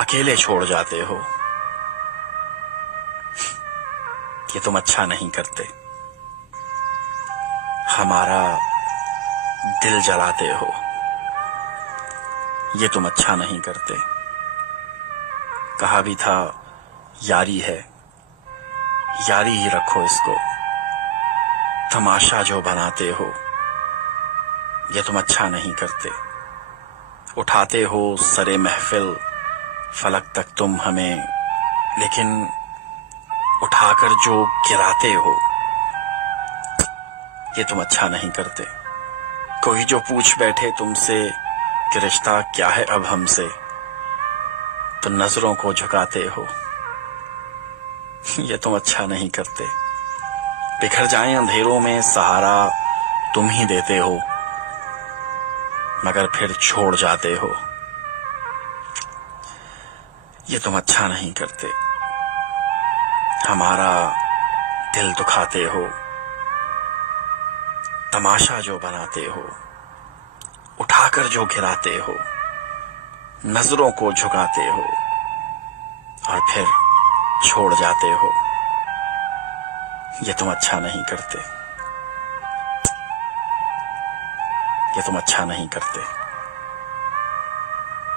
अकेले छोड़ जाते हो। ये तुम अच्छा नहीं करते। हमारा दिल जलाते हो। ये तुम अच्छा नहीं करते। कहा भी था यारी है, यारी ही रखो इसको। तमाशा जो बनाते हो, ये तुम अच्छा नहीं करते। उठाते हो सरे महफिल, फलक तक तुम हमें, लेकिन उठाकर जो गिराते हो, ये तुम अच्छा नहीं करते। कोई जो पूछ बैठे तुमसे कि रिश्ता क्या है अब हमसे, तो नजरों को झुकाते हो। ये तुम अच्छा नहीं करते। बिखर जाएं अंधेरों में सहारा तुम ही देते हो, मगर फिर छोड़ जाते हो। ये तुम अच्छा नहीं करते। हमारा दिल दुखाते हो। तमाशा जो बनाते हो, उठाकर जो गिराते हो, नजरों को झुकाते हो और फिर छोड़ जाते हो। ये तुम अच्छा नहीं करते। ये तुम अच्छा नहीं करते।